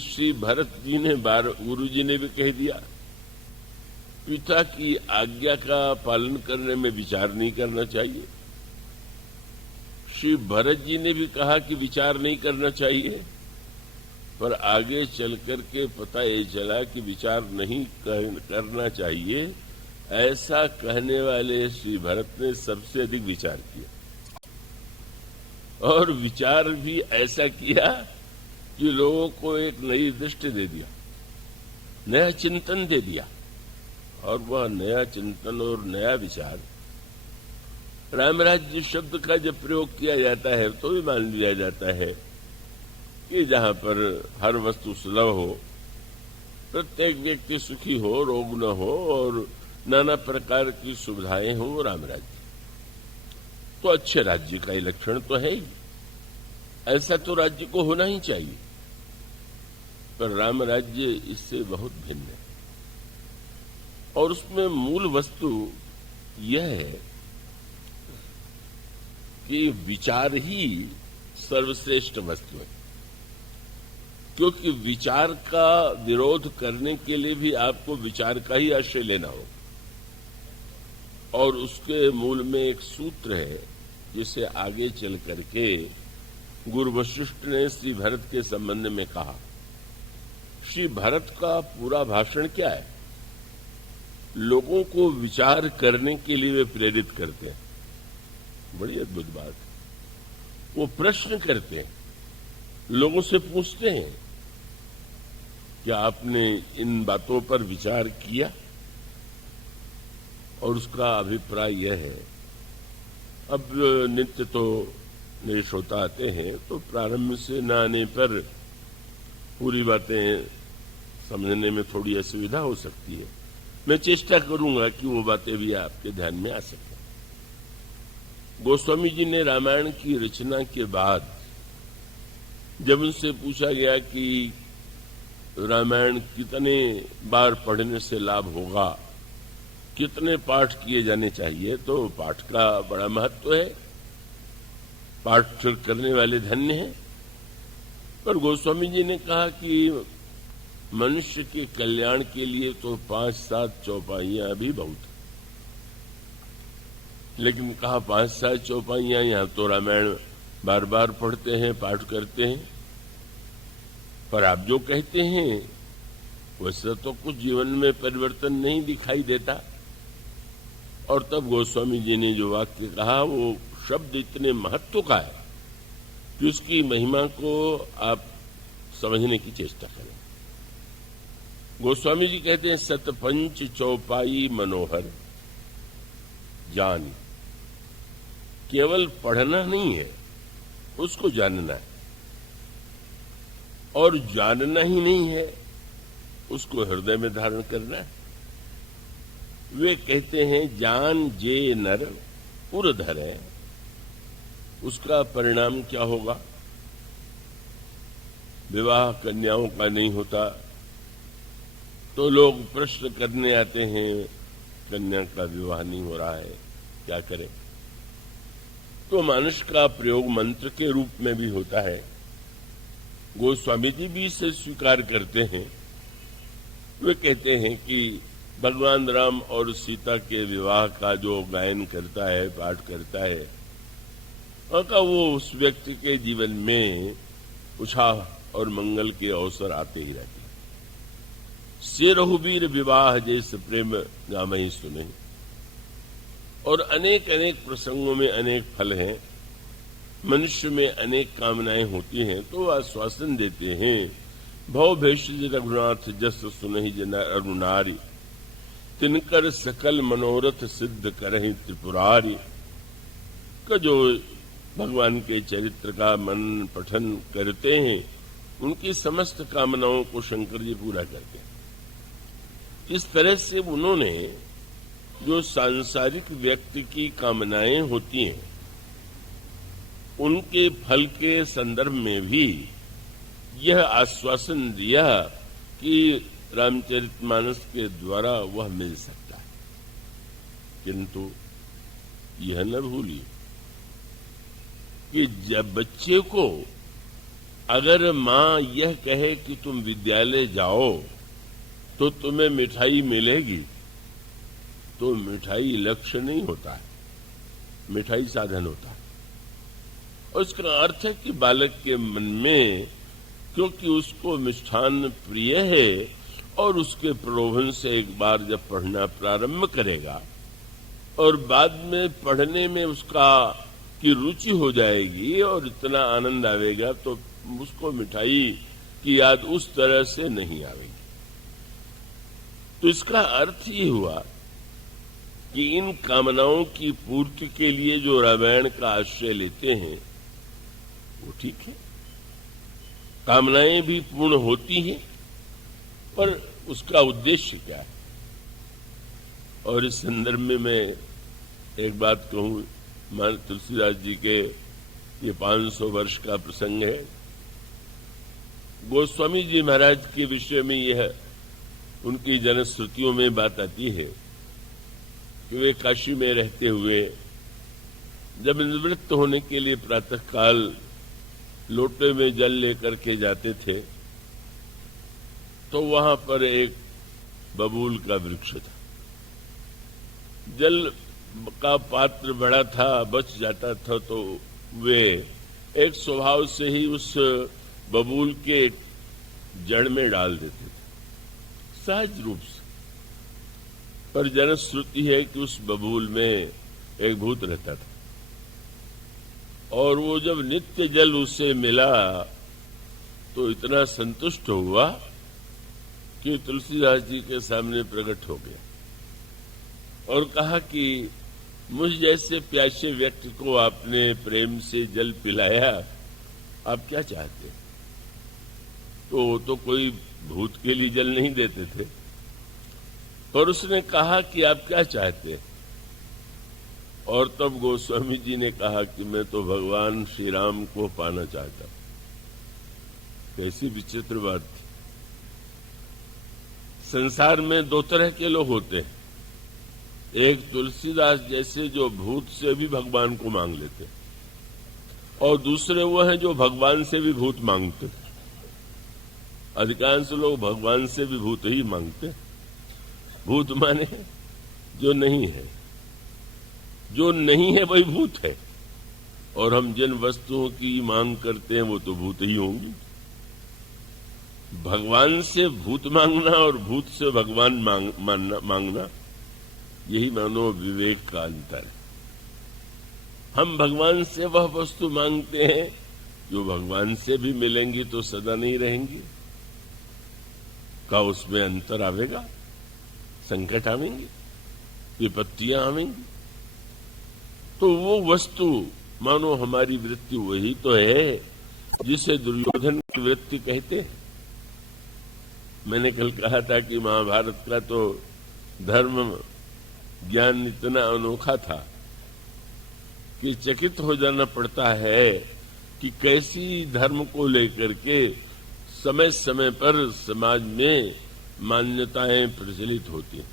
श्री भरत जी ने गुरु जी ने भी कह दिया, पिता की आज्ञा का पालन करने में विचार नहीं करना चाहिए। श्री भरत जी ने भी कहा कि विचार नहीं करना चाहिए, पर आगे चलकर के पता ये चला कि विचार नहीं करना चाहिए। ऐसा कहने वाले श्री भरत ने सबसे अधिक विचार किया, और विचार भी ऐसा किया कि लोगों को एक नई दृष्टि दे दिया, नया चिंतन दे दिया। और वह नया चिंतन और नया विचार रामराज्य शब्द का जब प्रयोग किया जाता है तो भी मान लिया जाता है कि जहां पर हर वस्तु सुलभ हो, प्रत्येक व्यक्ति सुखी हो, रोग न हो और नाना प्रकार की सुविधाएं हो, वो रामराज्य तो अच्छे राज्य का लक्षण तो है ही। ऐसा तो राज्य को होना ही चाहिए, पर राम राज्य इससे बहुत भिन्न है। और उसमें मूल वस्तु यह है कि विचार ही सर्वश्रेष्ठ वस्तु है, क्योंकि विचार का विरोध करने के लिए भी आपको विचार का ही आश्रय लेना होगा। और उसके मूल में एक सूत्र है जिसे आगे चल करके गुरु वशिष्ठ ने श्री भरत के संबंध में कहा। श्री भरत का पूरा भाषण क्या है? लोगों को विचार करने के लिए वे प्रेरित करते हैं। बड़ी अद्भुत बात। वो प्रश्न करते हैं, लोगों से पूछते हैं कि आपने इन बातों पर विचार किया? और उसका अभिप्राय यह है, अब नित्य तो नए श्रोता आते हैं तो प्रारंभ से न आने पर पूरी बातें समझने में थोड़ी असुविधा हो सकती है। मैं चेष्टा करूंगा कि वो बातें भी आपके ध्यान में आ सकें। गोस्वामी जी ने रामायण की रचना के बाद जब उनसे पूछा गया कि रामायण कितने बार पढ़ने से लाभ होगा, कितने पाठ किए जाने चाहिए, तो पाठ का बड़ा महत्व है, पाठ करने वाले धन्य हैं। पर गोस्वामी जी ने कहा कि मनुष्य के कल्याण के लिए तो 5-7 चौपाइयां भी बहुत, लेकिन कहा 5-7 चौपाइयां, यहां तो रामायण बार बार पढ़ते हैं, पाठ करते हैं। पर आप जो कहते हैं वैसा तो कुछ जीवन में परिवर्तन नहीं दिखाई देता। और तब गोस्वामी जी ने जो वाक्य कहा, वो शब्द इतने महत्व का है कि उसकी महिमा को आप समझने की चेष्टा करें। गोस्वामी जी कहते हैं, सतपंच चौपाई मनोहर जान। केवल पढ़ना नहीं है, उसको जानना है। और जानना ही नहीं है, उसको हृदय में धारण करना है। वे कहते हैं, जान जे नर उर धरे। उसका परिणाम क्या होगा? विवाह कन्याओं का नहीं होता तो लोग प्रश्न करने आते हैं, कन्या का विवाह नहीं हो रहा है, क्या करें? तो मानुष का प्रयोग मंत्र के रूप में भी होता है। गोस्वामी जी भी इसे स्वीकार करते हैं। वे कहते हैं कि भगवान राम और सीता के विवाह का जो गायन करता है, पाठ करता है, का वो उस व्यक्ति के जीवन में उत्साह और मंगल के अवसर आते ही रहते हैं। से रघुबीर विवाह जैसे प्रेम गामहि सुने। और अनेक अनेक प्रसंगों में अनेक फल हैं। मनुष्य में अनेक कामनाएं होती हैं तो आश्वासन देते हैं, भव भेषज रघुनाथ जस सुनहि जन अरुणारी, तिनकर सकल मनोरथ सिद्ध करहि त्रिपुरारी। का जो भगवान के चरित्र का मन पठन करते हैं, उनकी समस्त कामनाओं को शंकर जी पूरा करते हैं। इस तरह से उन्होंने जो सांसारिक व्यक्ति की कामनाएं होती हैं, उनके फल के संदर्भ में भी यह आश्वासन दिया कि रामचरितमानस के द्वारा वह मिल सकता है। किंतु यह न भूलिए कि जब बच्चे को अगर मां यह कहे कि तुम विद्यालय जाओ तो तुम्हें मिठाई मिलेगी, तो मिठाई लक्ष्य नहीं होता है, मिठाई साधन होता है। और इसका अर्थ है कि बालक के मन में, क्योंकि उसको मिष्ठान प्रिय है और उसके प्रलोभन से एक बार जब पढ़ना प्रारंभ करेगा और बाद में पढ़ने में उसका की रुचि हो जाएगी और इतना आनंद आवेगा, तो उसको मिठाई की याद उस तरह से नहीं आवेगी। तो इसका अर्थ ये हुआ कि इन कामनाओं की पूर्ति के लिए जो रामायण का आश्रय लेते हैं वो ठीक है, कामनाएं भी पूर्ण होती हैं, पर उसका उद्देश्य क्या है। और इस संदर्भ में मैं एक बात कहूं, मान तुलसीदास जी के ये 500 वर्ष का प्रसंग है। गोस्वामी जी महाराज के विषय में यह उनकी जनश्रुतियों में बात आती है कि वे काशी में रहते हुए जब निवृत्त होने के लिए प्रातःकाल लोटे में जल लेकर के जाते थे तो वहां पर एक बबूल का वृक्ष था। जल का पात्र बड़ा था, बच जाता था, तो वे एक स्वभाव से ही उस बबूल के जड़ में डाल देते थे, सहज रूप से। पर जनश्रुति है कि उस बबूल में एक भूत रहता था और वो जब नित्य जल उससे मिला तो इतना संतुष्ट हुआ कि तुलसीदास जी के सामने प्रकट हो गया और कहा कि मुझ जैसे प्यासे व्यक्ति को आपने प्रेम से जल पिलाया, आप क्या चाहते? तो कोई भूत के लिए जल नहीं देते थे, पर उसने कहा कि आप क्या चाहते? और तब गोस्वामी जी ने कहा कि मैं तो भगवान श्री राम को पाना चाहता हूं। कैसी विचित्र बात थी। संसार में दो तरह के लोग होते हैं, एक तुलसीदास जैसे जो भूत से भी भगवान को मांग लेते, और दूसरे वो हैं जो भगवान से भी भूत मांगते। अधिकांश लोग भगवान से भी भूत ही मांगते। भूत माने जो नहीं है, जो नहीं है वही भूत है, और हम जिन वस्तुओं की मांग करते हैं वो तो भूत ही होंगी। भगवान से भूत मांगना और भूत से भगवान मांगना यही मानो विवेक का अंतर है। हम भगवान से वह वस्तु मांगते हैं जो भगवान से भी मिलेंगी तो सदा नहीं रहेंगी। का उसमें अंतर आवेगा, संकट आवेंगे, विपत्तियां आवेंगी, तो वो वस्तु मानो हमारी वृत्ति वही तो है जिसे दुर्योधन की वृत्ति कहते हैं। मैंने कल कहा था कि महाभारत का तो धर्म ज्ञान इतना अनोखा था कि चकित हो जाना पड़ता है कि कैसी धर्म को लेकर के समय समय पर समाज में मान्यताएं प्रचलित होती हैं।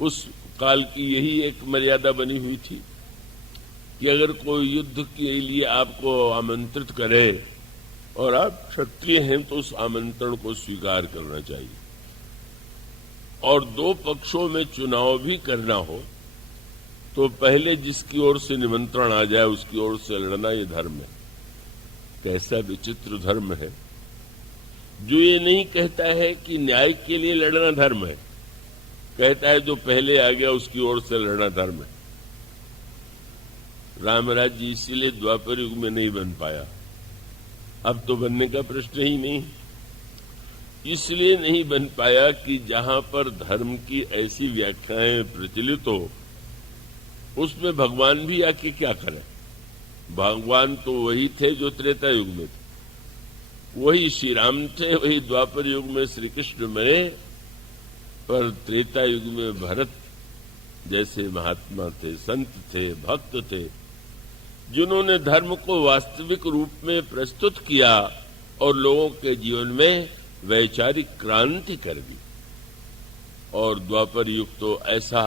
उस काल की यही एक मर्यादा बनी हुई थी कि अगर कोई युद्ध के लिए आपको आमंत्रित करे और आप क्षत्रिय हैं तो उस आमंत्रण को स्वीकार करना चाहिए, और दो पक्षों में चुनाव भी करना हो तो पहले जिसकी ओर से निमंत्रण आ जाए उसकी ओर से लड़ना, ये धर्म है। कैसा विचित्र धर्म है जो ये नहीं कहता है कि न्याय के लिए लड़ना धर्म है, कहता है जो पहले आ गया उसकी ओर से लड़ना धर्म है। रामराज जी इसीलिए द्वापर युग में नहीं बन पाया, अब तो बनने का प्रश्न ही नहीं। इसलिए नहीं बन पाया कि जहां पर धर्म की ऐसी व्याख्याएं प्रचलित हो उसमें भगवान भी आके क्या करें। भगवान तो वही थे जो त्रेता युग में थे, वही श्री राम थे, वही द्वापर युग में श्री कृष्ण मरे, पर त्रेता युग में भरत जैसे महात्मा थे, संत थे, भक्त थे, जिन्होंने धर्म को वास्तविक रूप में प्रस्तुत किया और लोगों के जीवन में वैचारिक क्रांति कर दी। और द्वापर युग तो ऐसा,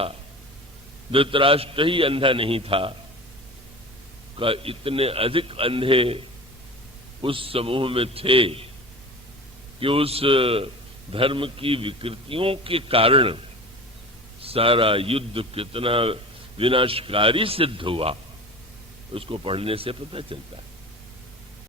धृतराष्ट्र ही अंधा नहीं था का इतने अधिक अंधे उस समूह में थे कि उस धर्म की विकृतियों के कारण सारा युद्ध कितना विनाशकारी सिद्ध हुआ, उसको पढ़ने से पता चलता है।